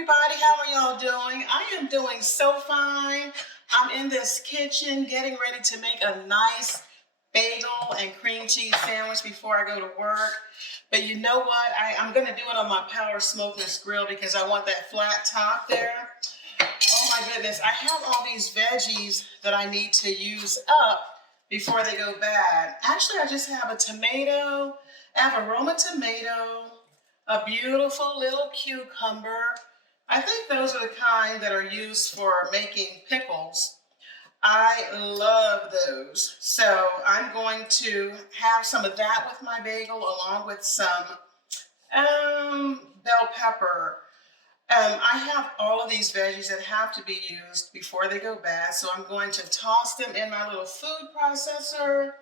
everybody, how are y'all doing? I am doing so fine. I'm in this kitchen getting ready to make a nice bagel and cream cheese sandwich before I go to work. But you know what? I'm gonna do it on my power smokeless grill because I want that flat top there. Oh my goodness, I have all these veggies that I need to use up before they go bad. Actually, I just have a tomato, I have a Roma tomato, a beautiful little cucumber. I think those are the kind that are used for making pickles. I love those. So I'm going to have some of that with my bagel along with some bell pepper. I have all of these veggies that have to be used before they go bad. So I'm going to toss them in my little food processor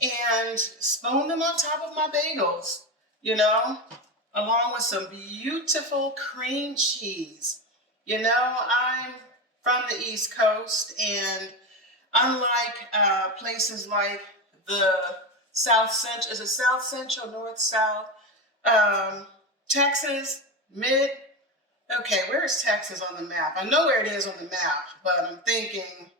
and spoon them on top of my bagels, you know, along with some beautiful cream cheese. You know, I'm from the East Coast, and unlike places like the South Central, is it South Central, North South, Texas, Mid? Okay, where is Texas on the map? I know where it is on the map, but I'm thinking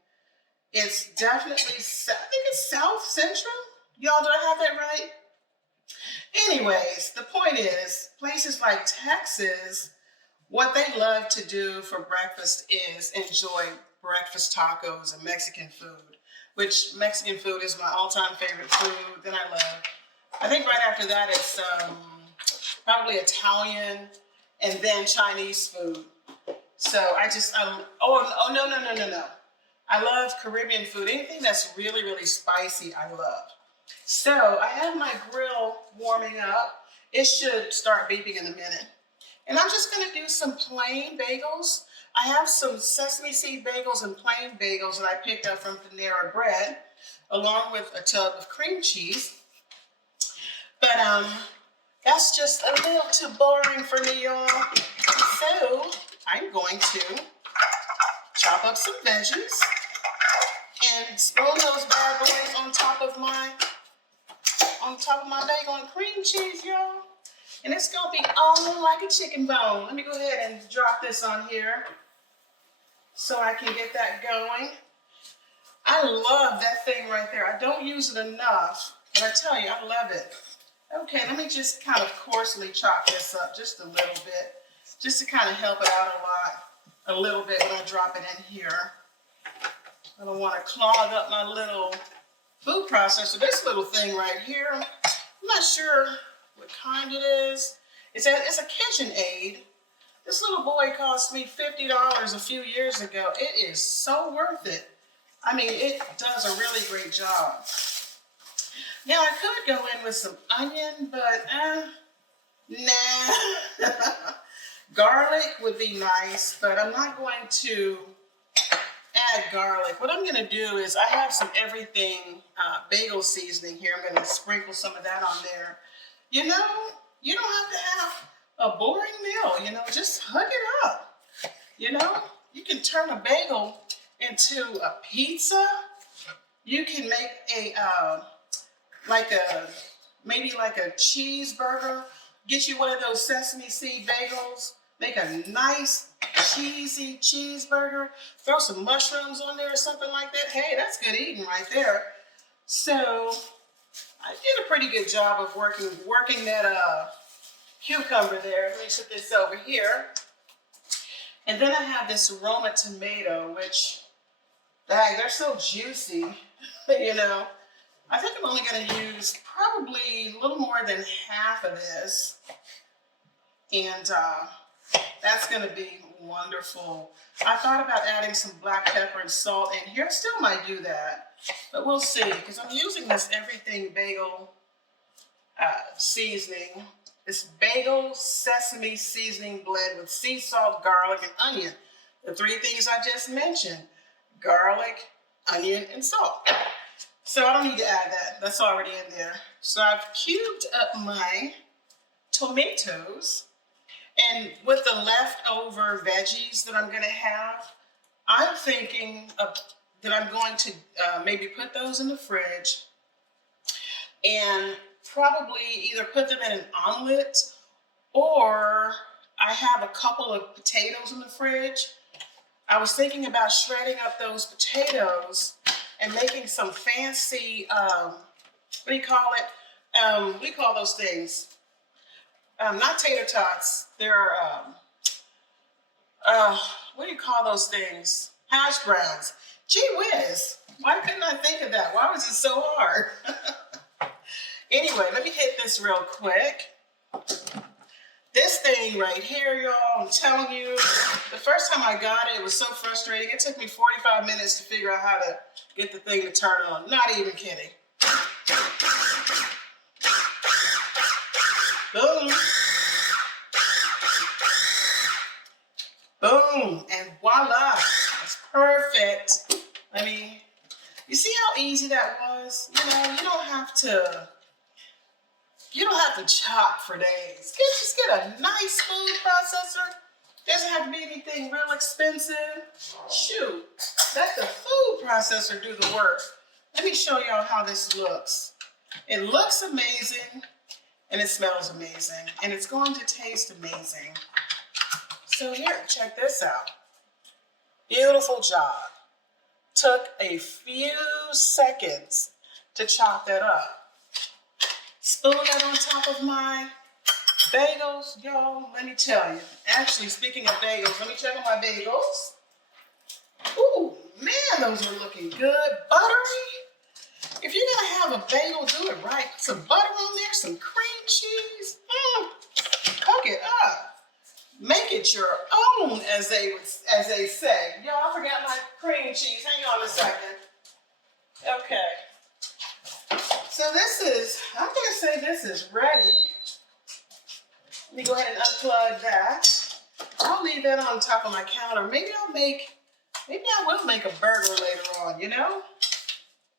it's definitely, I think it's South Central. Y'all, did I have that right? Anyways, the point is, places like Texas, what they love to do for breakfast is enjoy breakfast tacos and Mexican food, which Mexican food is my all-time favorite food that I love. I think right after that it's probably Italian and then Chinese food. So no. I love Caribbean food. Anything that's really, really spicy, I love. So I have my grill warming up. It should start beeping in a minute. And I'm just gonna do some plain bagels. I have some sesame seed bagels and plain bagels that I picked up from Panera Bread, along with a tub of cream cheese. But that's just a little too boring for me, y'all. So I'm going to chop up some veggies and spoon those bad boys on top of my bagel and cream cheese, y'all. And it's gonna be all like a chicken bone. Let me go ahead and drop this on here so I can get that going. I love that thing right there. I don't use it enough, but I tell you, I love it. Okay, let me just kind of coarsely chop this up just a little bit, just to kind of help it out a little bit when I drop it in here. I don't want to clog up my little food processor. This little thing right here, I'm not sure what kind it is. It's a KitchenAid. This little boy cost me $50 a few years ago. It is so worth it. I mean, it does a really great job. Now, I could go in with some onion, but nah. Garlic would be nice, but I'm not going to add garlic. What I'm going to do is I have some everything bagel seasoning here. I'm going to sprinkle some of that on there. You know, you don't have to have a boring meal, you know, just hug it up. You know, you can turn a bagel into a pizza. You can make maybe like a cheeseburger. Get you one of those sesame seed bagels. Make a nice cheesy cheeseburger. Throw some mushrooms on there or something like that. Hey, that's good eating right there. So I did a pretty good job of working that cucumber there. Let me put this over here. And then I have this Roma tomato, which, dang, they're so juicy, you know. I think I'm only going to use probably a little more than half of this. And that's going to be wonderful. I thought about adding some black pepper and salt in here. I still might do that, but we'll see, because I'm using this everything bagel seasoning. This bagel sesame seasoning blend with sea salt, garlic, and onion. The three things I just mentioned: garlic, onion, and salt. So I don't need to add that. That's already in there. So I've cubed up my tomatoes. And with the leftover veggies that I'm going to have, I'm thinking that I'm going to maybe put those in the fridge and probably either put them in an omelet or I have a couple of potatoes in the fridge. I was thinking about shredding up those potatoes and making some fancy, what do you call it? What do you call those things? Not tater tots. They're, what do you call those things? Hash browns. Gee whiz. Why couldn't I think of that? Why was it so hard? Anyway, let me hit this real quick. This thing right here, y'all, I'm telling you, the first time I got it, it was so frustrating. It took me 45 minutes to figure out how to get the thing to turn on. Not even kidding. Boom. Boom. And voila. It's perfect. I mean, you see how easy that was? You know, you don't have to chop for days. Just get a nice food processor. Doesn't have to be anything real expensive. Shoot, let the food processor do the work. Let me show y'all how this looks. It looks amazing and it smells amazing and it's going to taste amazing. So here, check this out. Beautiful job. Took a few seconds to chop that up. Spoon that on top of my bagels, y'all. Let me tell you. Actually, speaking of bagels, let me check on my bagels. Ooh, man, those are looking good. Buttery. If you're gonna have a bagel, do it right. Put some butter on there, some cream cheese. Cook it up. Make it your own, as they say. Y'all, I forgot my cream cheese. Hang on a second. Okay. So this is, I'm gonna say this is ready. Let me go ahead and unplug that. I'll leave that on top of my counter. Maybe I will make a burger later on, you know?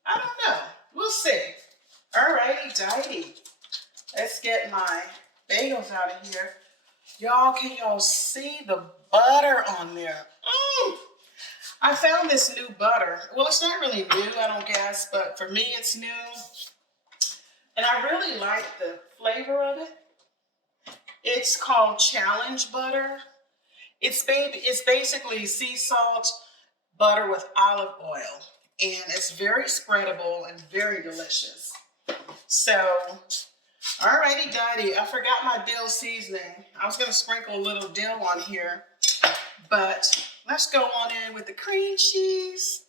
I don't know. We'll see. Alrighty, dighty. Let's get my bagels out of here. Y'all, can y'all see the butter on there? I found this new butter. Well, it's not really new, I don't guess, but for me it's new. And I really like the flavor of it. It's called Challenge Butter. It's basically sea salt butter with olive oil. And it's very spreadable and very delicious. So, alrighty, dighty. I forgot my dill seasoning. I was gonna sprinkle a little dill on here, but let's go on in with the cream cheese.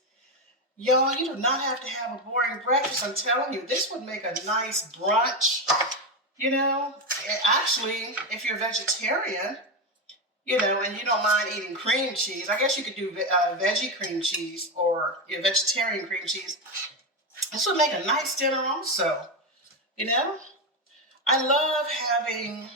Y'all, you do not have to have a boring breakfast. I'm telling you, this would make a nice brunch. You know, and actually, if you're a vegetarian, you know, and you don't mind eating cream cheese, I guess you could do veggie cream cheese or vegetarian cream cheese. This would make a nice dinner also, you know. I love having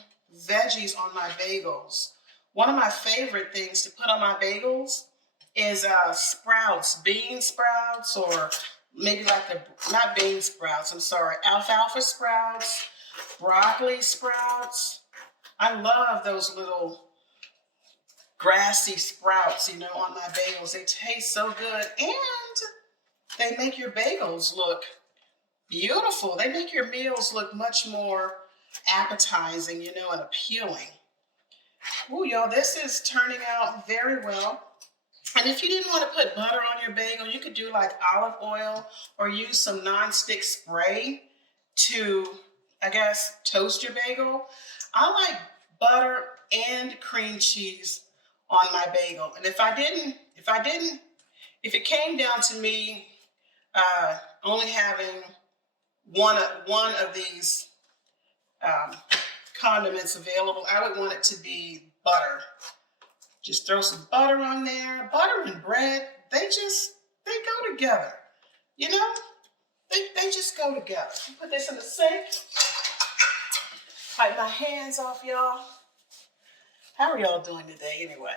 veggies on my bagels. One of my favorite things to put on my bagels is sprouts, bean sprouts, or maybe like not bean sprouts, I'm sorry, alfalfa sprouts, broccoli sprouts. I love those little grassy sprouts, you know, on my bagels. They taste so good and they make your bagels look beautiful. They make your meals look much more appetizing, you know, and appealing. Ooh, y'all, this is turning out very well. And if you didn't want to put butter on your bagel, you could do like olive oil or use some nonstick spray to, I guess, toast your bagel. I like butter and cream cheese on my bagel. And if it came down to me only having one of these condiments available, I would want it to be butter. Just throw some butter on there. Butter and bread, they go together. You know, they just go together. Put this in the sink. Wipe my hands off, y'all. How are y'all doing today anyway?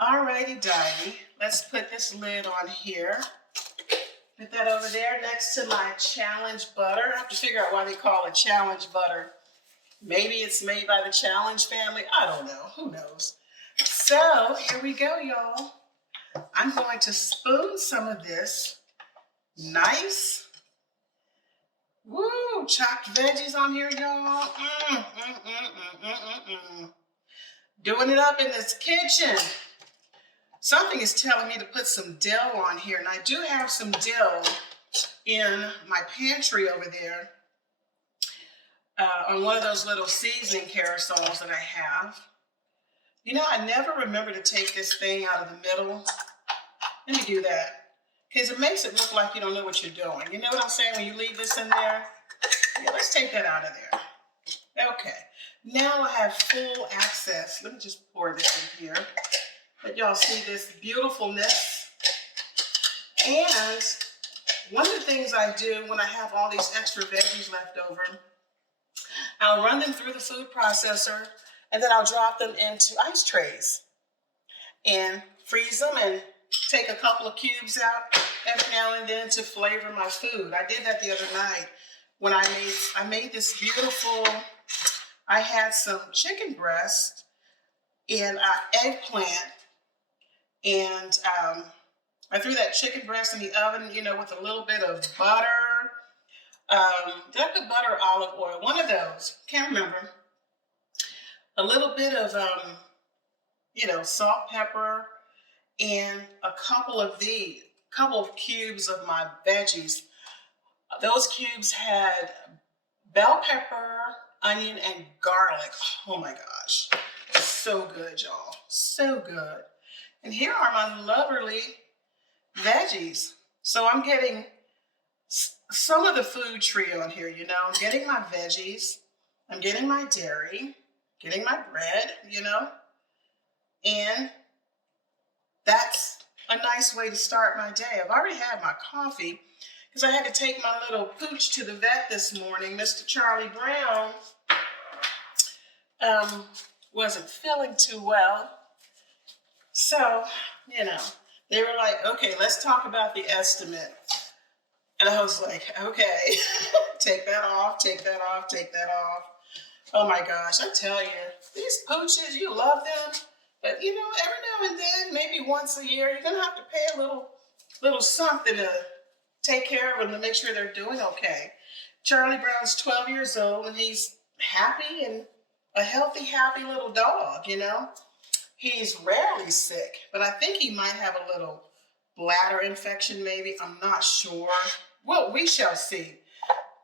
Alrighty, dighty. Let's put this lid on here. Put that over there next to my Challenge butter. I have to figure out why they call it Challenge butter. Maybe it's made by the Challenge family. I don't know. Who knows? So here we go, y'all. I'm going to spoon some of this nice, chopped veggies on here, y'all. Doing it up in this kitchen. Something is telling me to put some dill on here, and I do have some dill in my pantry over there on one of those little seasoning carousels that I have. You know, I never remember to take this thing out of the middle. Let me do that, because it makes it look like you don't know what you're doing. You know what I'm saying? When you leave this in there? Yeah, let's take that out of there. Okay, now I have full access. Let me just pour this in here. Let y'all see this beautifulness. And one of the things I do when I have all these extra veggies left over, I'll run them through the food processor, and then I'll drop them into ice trays and freeze them and take a couple of cubes out every now and then to flavor my food. I did that the other night when I made this beautiful, I had some chicken breast and eggplant, and I threw that chicken breast in the oven, you know, with a little bit of butter. Did I put butter or olive oil? One of those, can't remember. A little bit of, you know, salt, pepper, and a couple of cubes of my veggies. Those cubes had bell pepper, onion, and garlic. Oh my gosh, so good, y'all, so good. And here are my lovely veggies. So I'm getting some of the food trio in here, you know. I'm getting my veggies, I'm getting my dairy, getting my bread, you know, and that's a nice way to start my day. I've already had my coffee because I had to take my little pooch to the vet this morning. Mr. Charlie Brown wasn't feeling too well. So, you know, they were like, okay, let's talk about the estimate. And I was like, okay, take that off, take that off, take that off. Oh my gosh, I tell you, these pooches, you love them. But you know, every now and then, maybe once a year, you're gonna have to pay a little something to take care of them to make sure they're doing okay. Charlie Brown's 12 years old and he's happy and a healthy, happy little dog, you know. He's rarely sick, but I think he might have a little bladder infection maybe. I'm not sure. Well, we shall see.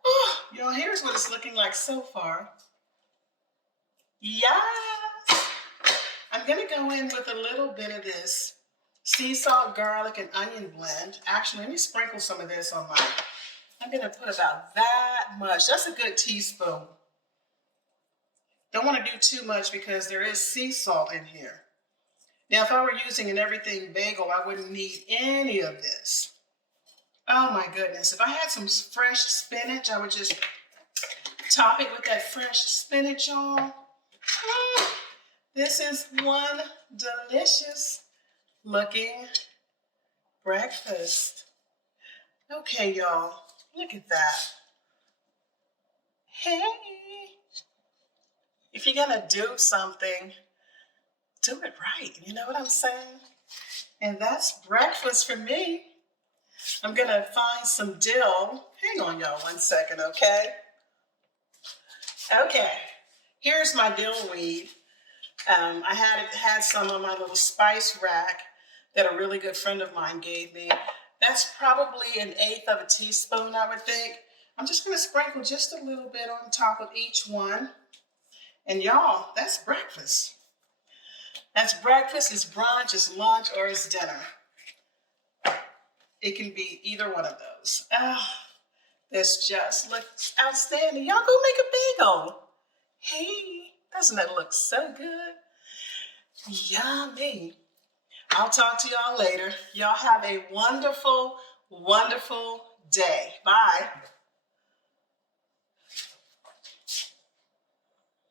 Oh, y'all, here's what it's looking like so far. Yes! I'm gonna go in with a little bit of this sea salt, garlic, and onion blend. Actually, let me sprinkle some of this on mine. I'm gonna put about that much. That's a good teaspoon. Don't want to do too much because there is sea salt in here. Now, if I were using an everything bagel, I wouldn't need any of this. Oh my goodness. If I had some fresh spinach, I would just top it with that fresh spinach, y'all. This is one delicious looking breakfast. Okay, y'all, look at that. Hey, if you're gonna do something, do it right. You know what I'm saying? And that's breakfast for me. I'm gonna find some dill. Hang on, y'all, 1 second, okay? Okay, here's my dill weed. I had some on my little spice rack that a really good friend of mine gave me. That's probably 1/8 of a teaspoon, I would think. I'm just gonna sprinkle just a little bit on top of each one. And y'all, that's breakfast. That's breakfast, it's brunch, it's lunch, or it's dinner. It can be either one of those. This just looks outstanding. Y'all go make a bagel. Hey, doesn't that look so good? Yummy. I'll talk to y'all later. Y'all have a wonderful, wonderful day. Bye.